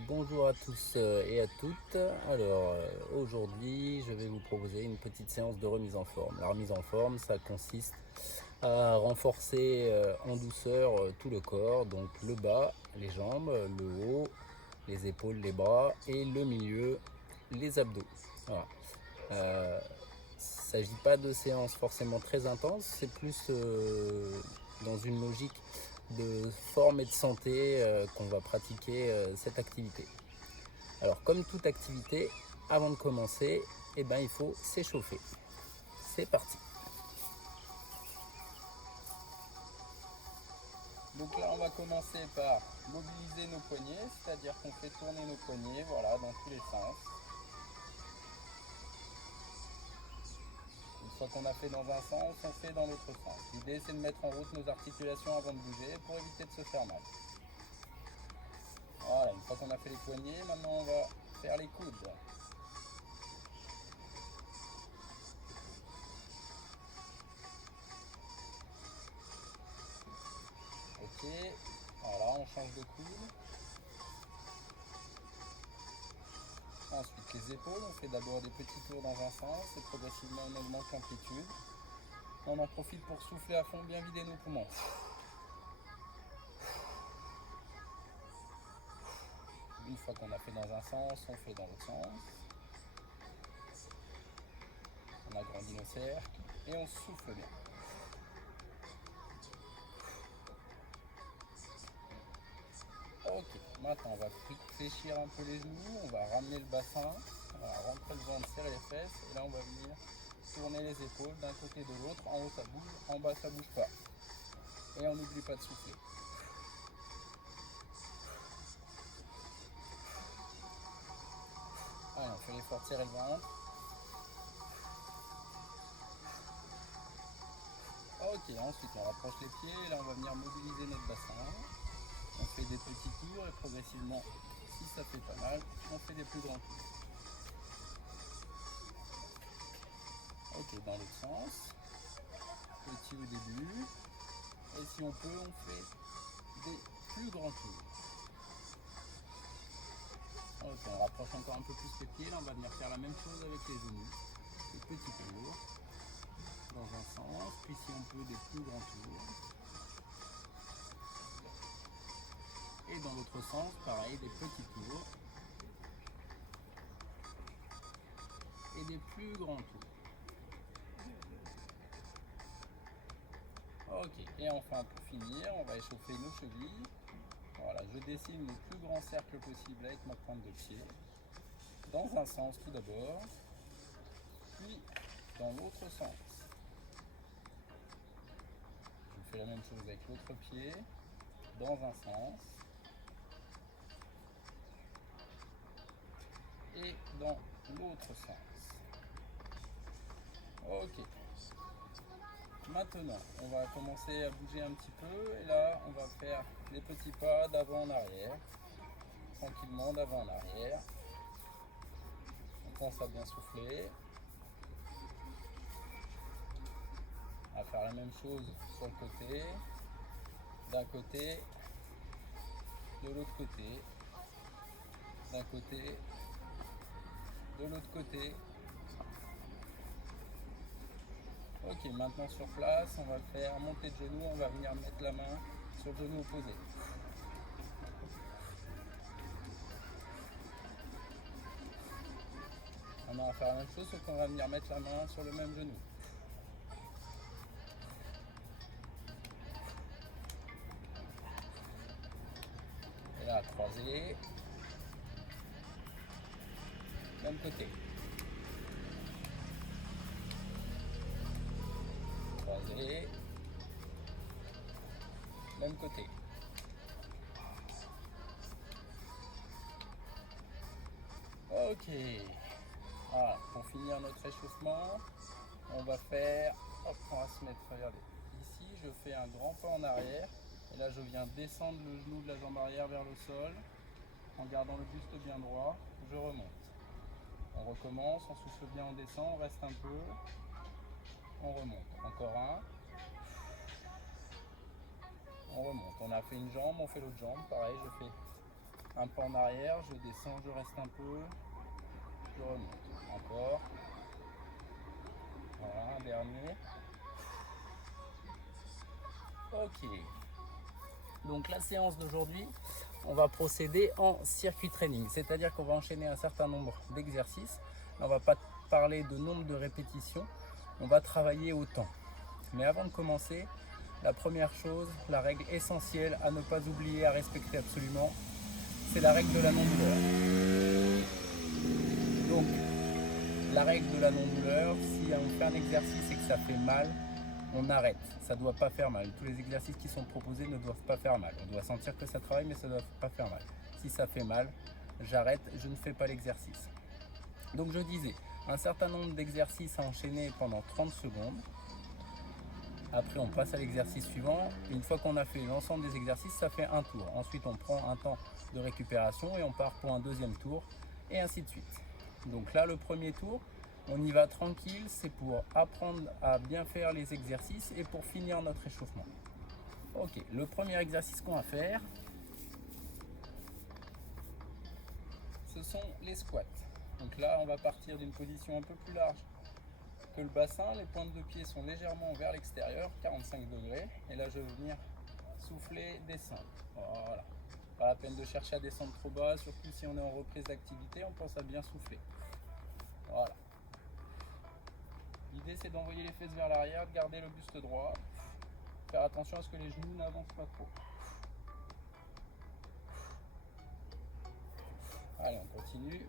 Bonjour à tous et à toutes. Aujourd'hui, je vais vous proposer une petite séance de remise en forme. La remise en forme, ça consiste à renforcer en douceur tout le corps, donc le bas, les jambes, le haut, les épaules, les bras et le milieu, les abdos. Voilà. Il ne s'agit pas de séances forcément très intenses, c'est plus dans une logique de forme et de santé qu'on va pratiquer cette activité. Alors, comme toute activité, avant de commencer, il faut s'échauffer. C'est parti. Donc là, on va commencer par mobiliser nos poignets, c'est-à-dire qu'on fait tourner nos poignets, voilà, dans tous les sens. Une fois qu'on a fait dans un sens, on fait dans l'autre sens. L'idée, c'est de mettre en route nos articulations avant de bouger pour éviter de se faire mal. Voilà, une fois qu'on a fait les poignets, maintenant on va faire les coudes. Ok, voilà, on change de coude. Ensuite, les épaules, on fait d'abord des petits tours dans un sens et progressivement on augmente l'amplitude. On en profite pour souffler à fond, bien vider nos poumons. Une fois qu'on a fait dans un sens, on fait dans l'autre sens. On agrandit nos cercles et on souffle bien. Ok, maintenant on va fléchir un peu les genoux, on va ramener le bassin, on va rentrer le ventre, serrer les fesses et là on va venir tourner les épaules d'un côté et de l'autre. En haut ça bouge, en bas ça bouge pas. Et on n'oublie pas de souffler. Allez, on fait l'effort de serrer le ventre. Ok, ensuite on rapproche les pieds et là on va venir mobiliser notre bassin. On fait des petits tours et progressivement, si ça fait pas mal, on fait des plus grands tours. Ok, dans l'autre sens, petit au début, et si on peut, on fait des plus grands tours. Ok, on rapproche encore un peu plus les pieds, là on va venir faire la même chose avec les genoux. Des petits tours, dans un sens, puis si on peut, des plus grands tours. Et dans l'autre sens, pareil, des petits tours. Et des plus grands tours. Ok, et enfin pour finir, on va échauffer nos chevilles. Voilà, je dessine le plus grand cercle possible avec ma pointe de pied. Dans un sens tout d'abord, puis dans l'autre sens. Je fais la même chose avec l'autre pied, dans un sens, et dans l'autre sens. Ok. Maintenant, on va commencer à bouger un petit peu, et là, on va faire des petits pas d'avant en arrière, tranquillement d'avant en arrière. On pense à bien souffler. À faire la même chose sur le côté, d'un côté, de l'autre côté, d'un côté, de l'autre côté. Ok, maintenant sur place, on va faire monter de genoux, on va venir mettre la main sur le genou opposé. Maintenant, on va faire la même chose, sauf qu'on va venir mettre la main sur le même genou. Et là, croisé. Même côté. Croisé. Même côté. Ok. Voilà, pour finir notre échauffement, on va faire, hop, on va se mettre, regardez, ici je fais un grand pas en arrière, et là je viens descendre le genou de la jambe arrière vers le sol, en gardant le buste bien droit, je remonte. On recommence, on souffle bien, on descend, on reste un peu, on remonte. Encore un, on remonte. On a fait une jambe, on fait l'autre jambe, pareil, je fais Un pas en arrière, je descends, je reste un peu, je remonte. Encore. Voilà, un dernier. Ok. Donc la séance d'aujourd'hui, on va procéder en circuit training, c'est-à-dire qu'on va enchaîner un certain nombre d'exercices. On ne va pas parler de nombre de répétitions, on va travailler au temps. Mais avant de commencer, la première chose, la règle essentielle à ne pas oublier, à respecter absolument, c'est la règle de la non-douleur. Donc, la règle de la non-douleur, si on fait un exercice et que ça fait mal, on arrête. Ça ne doit pas faire mal. Tous les exercices qui sont proposés ne doivent pas faire mal. On doit sentir que ça travaille, mais ça ne doit pas faire mal. Si ça fait mal, j'arrête, je ne fais pas l'exercice. Donc je disais, un certain nombre d'exercices à enchaîner pendant 30 secondes. Après, on passe à l'exercice suivant. Une fois qu'on a fait l'ensemble des exercices, ça fait un tour. Ensuite, on prend un temps de récupération et on part pour un deuxième tour, et ainsi de suite. Donc là, le premier tour, on y va tranquille, c'est pour apprendre à bien faire les exercices et pour finir notre échauffement. Ok, le premier exercice qu'on va faire, ce sont les squats. Donc là, on va partir d'une position un peu plus large que le bassin. Les pointes de pied sont légèrement vers l'extérieur, 45 degrés. Et là, je vais venir souffler, descendre. Voilà. Pas la peine de chercher à descendre trop bas, surtout si on est en reprise d'activité, on pense à bien souffler. Voilà. L'idée, c'est d'envoyer les fesses vers l'arrière, de garder le buste droit. Faire attention à ce que les genoux n'avancent pas trop. Allez, on continue.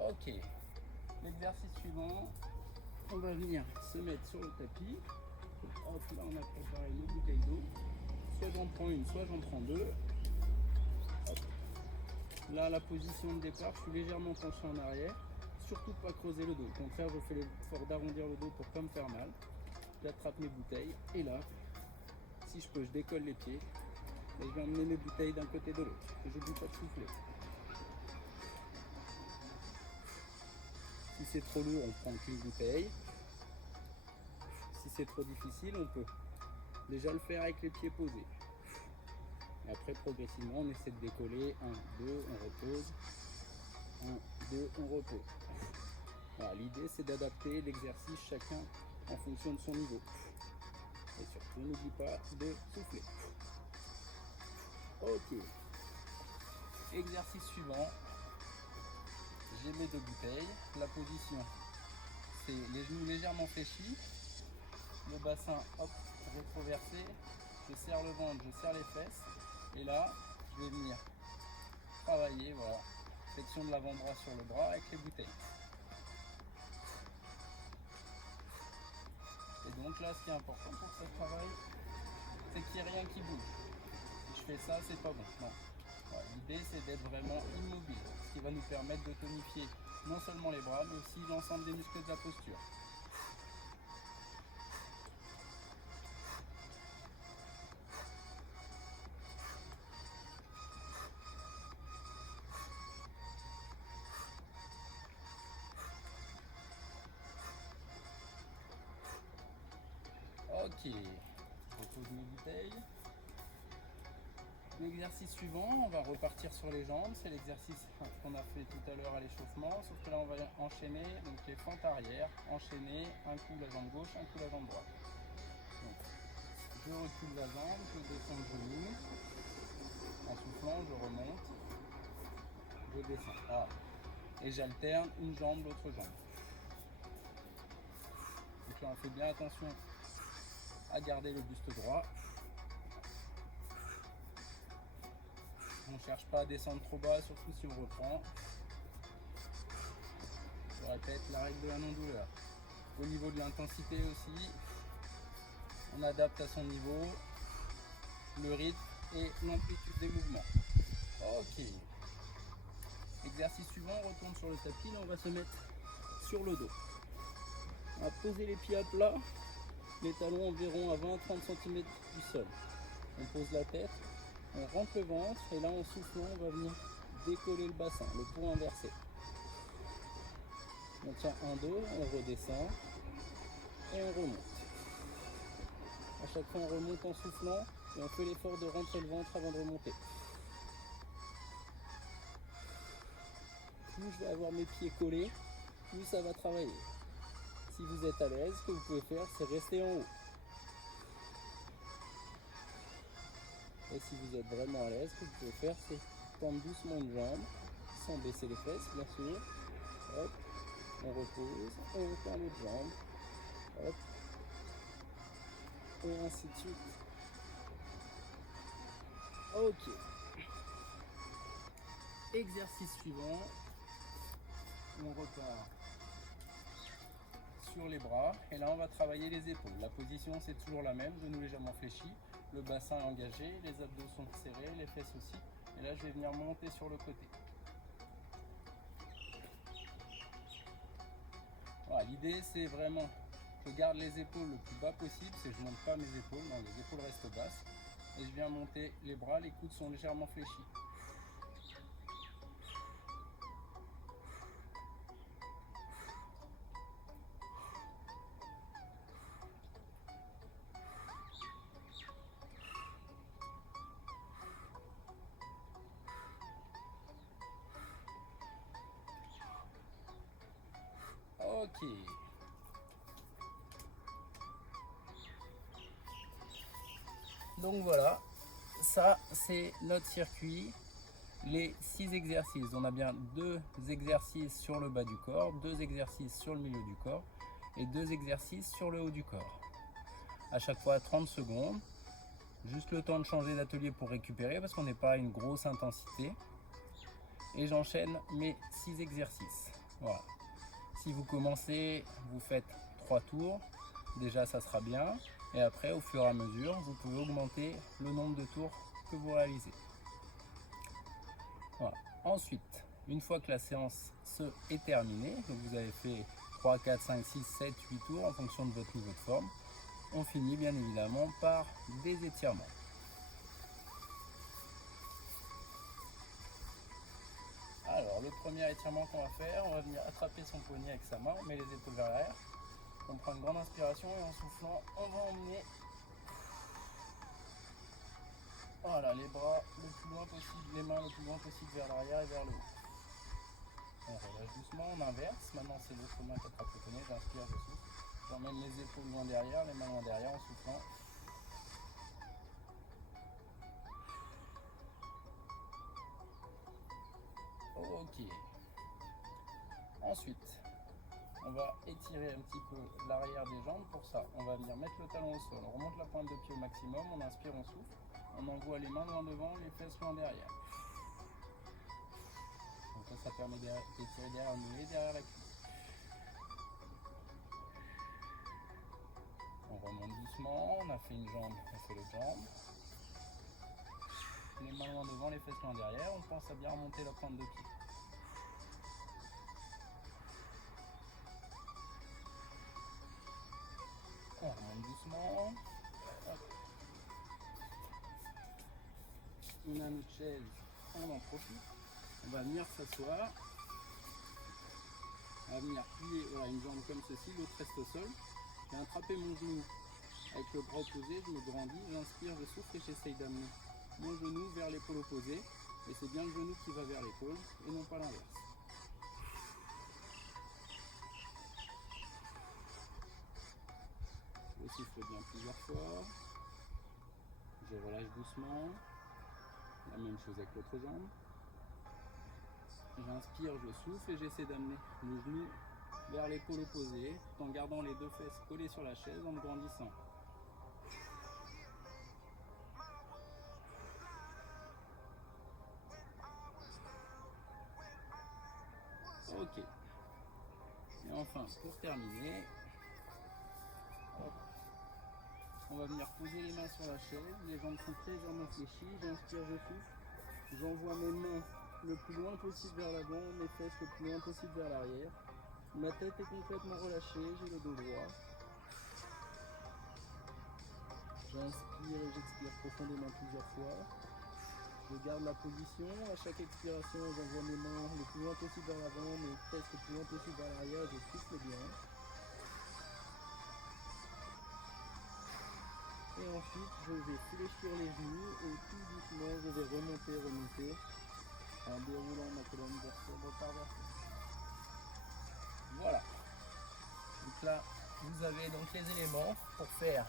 Ok. L'exercice suivant, on va venir se mettre sur le tapis. Hop, là, on a préparé nos bouteilles d'eau. Soit j'en prends une, soit j'en prends deux. Hop. Là, la position de départ, je suis légèrement penché en arrière. Surtout pas creuser le dos. Au contraire, je fais l'effort d'arrondir le dos pour pas me faire mal. J'attrape mes bouteilles et là, si je peux, je décolle les pieds et je vais emmener mes bouteilles d'un côté de l'autre. Je n'oublie pas de souffler. Si c'est trop lourd, on prend qu'une bouteille. Si c'est trop difficile, on peut déjà le faire avec les pieds posés. Et après, progressivement, on essaie de décoller. 1, 2, on repose. 1, 2, on repose. Voilà, l'idée, c'est d'adapter l'exercice chacun en fonction de son niveau. Et surtout, n'oublie pas de souffler. Ok. Exercice suivant. J'ai mes deux bouteilles. La position, c'est les genoux légèrement fléchis. Le bassin, hop, rétroversé. Je serre le ventre, je serre les fesses. Et là, je vais venir travailler, voilà. Flexion de l'avant-bras sur le bras avec les bouteilles. Et donc là, ce qui est important pour ce travail, c'est qu'il n'y ait rien qui bouge. Si je fais ça, c'est pas bon. Non. Voilà, l'idée, c'est d'être vraiment immobile, ce qui va nous permettre de tonifier non seulement les bras, mais aussi l'ensemble des muscles de la posture. Ok, je pose mes bouteilles. L'exercice suivant, on va repartir sur les jambes. C'est l'exercice qu'on a fait tout à l'heure à l'échauffement, sauf que là on va enchaîner donc les fentes arrière, enchaîner un coup la jambe gauche, un coup la jambe droite. Donc, je recule la jambe, je descends le genou, en soufflant je remonte, je descends. Ah. Et j'alterne une jambe, l'autre jambe. Donc là on fait bien attention à garder le buste droit. On ne cherche pas à descendre trop bas, surtout si on reprend. Je répète, la règle de la non-douleur. Au niveau de l'intensité aussi, on adapte à son niveau le rythme et l'amplitude des mouvements. Ok. Exercice suivant, on retourne sur le tapis. Là, on va se mettre sur le dos. On va poser les pieds à plat, les talons environ à 20-30 cm du sol. On pose la tête. On rentre le ventre et là en soufflant on va venir décoller le bassin, le poids inversé. On tient 1, 2, on redescend et on remonte. chaque fois on remonte en soufflant et on fait l'effort de rentrer le ventre avant de remonter. Plus je vais avoir mes pieds collés, plus ça va travailler. Si vous êtes à l'aise, ce que vous pouvez faire, c'est rester en haut. Et si vous êtes vraiment à l'aise, ce que vous pouvez faire, c'est tendre doucement une jambe, sans baisser les fesses, bien sûr. Hop, on repose, on tend l'autre jambe. Hop, et ainsi de suite. Ok. Exercice suivant. On repart sur les bras et là on va travailler les épaules. La position c'est toujours la même, genoux légèrement fléchis, le bassin est engagé, les abdos sont serrés, les fesses aussi. Et là je vais venir monter sur le côté. Voilà, l'idée c'est vraiment, je garde les épaules le plus bas possible, c'est que je ne monte pas mes épaules, non, les épaules restent basses. Et je viens monter les bras, les coudes sont légèrement fléchis. Ok. Donc voilà, ça c'est notre circuit, les 6 exercices. On a bien 2 exercices sur le bas du corps, 2 exercices sur le milieu du corps et 2 exercices sur le haut du corps. À chaque fois 30 secondes, juste le temps de changer d'atelier pour récupérer parce qu'on n'est pas à une grosse intensité. Et j'enchaîne mes 6 exercices. Voilà. Si vous commencez, vous faites 3 tours, déjà ça sera bien. Et après, au fur et à mesure, vous pouvez augmenter le nombre de tours que vous réalisez. Voilà. Ensuite, une fois que la séance est terminée, donc vous avez fait 3, 4, 5, 6, 7, 8 tours en fonction de votre niveau de forme, on finit bien évidemment par des étirements. Alors, le premier étirement qu'on va faire, on va venir attraper son poignet avec sa main, on met les épaules vers l'arrière. On prend une grande inspiration et en soufflant, on va emmener voilà, les bras le plus loin possible, les mains le plus loin possible vers l'arrière et vers le haut. On relâche doucement, on inverse. Maintenant, c'est l'autre main qui attrape le poignet. J'inspire, je souffle. J'emmène les épaules loin derrière, les mains loin derrière en soufflant. Ok. Ensuite, on va étirer un petit peu l'arrière des jambes. Pour ça, on va venir mettre le talon au sol. On remonte la pointe de pied au maximum. On inspire, on souffle. On envoie les mains loin devant, les fesses loin derrière. Donc là, ça permet d'étirer derrière le nez, derrière la cuisse. On remonte doucement. On a fait une jambe, on fait l'autre jambe. Les mains loin devant, les fesses loin derrière. On pense à bien remonter la pointe de pied. On remonte doucement. Hop. On a notre chaise, on en profite. On va venir s'asseoir. On va venir plier voilà, une jambe comme ceci, l'autre reste au sol. Je vais attraper mon genou avec le bras opposé, je me grandis, j'inspire, je souffle et j'essaye d'amener mon genou vers l'épaule opposée. Et c'est bien le genou qui va vers l'épaule et non pas l'inverse. Je souffle bien plusieurs fois. Je relâche doucement. La même chose avec l'autre jambe. J'inspire, je souffle et j'essaie d'amener le genou vers l'épaule opposée tout en gardant les deux fesses collées sur la chaise en me grandissant. Ok. Et enfin, pour terminer, hop, on va venir poser les mains sur la chaise, les jambes sont légèrement fléchies, j'inspire, je souffle, j'envoie mes mains le plus loin possible vers l'avant, mes fesses le plus loin possible vers l'arrière. Ma tête est complètement relâchée, j'ai le dos droit. J'inspire et j'expire profondément plusieurs fois. Je garde la position, à chaque expiration j'envoie mes mains le plus loin possible vers l'avant, mes fesses le plus loin possible vers l'arrière, je souffle bien. Et ensuite je vais fléchir les genoux et tout doucement je vais remonter en déroulant ma colonne vertébrale par vertébrale. Voilà. Donc là, vous avez donc les éléments pour faire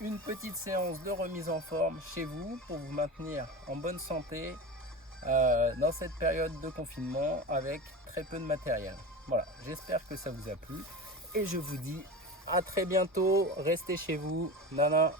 une petite séance de remise en forme chez vous pour vous maintenir en bonne santé dans cette période de confinement avec très peu de matériel. Voilà, j'espère que ça vous a plu et je vous dis à très bientôt. Restez chez vous. Nana.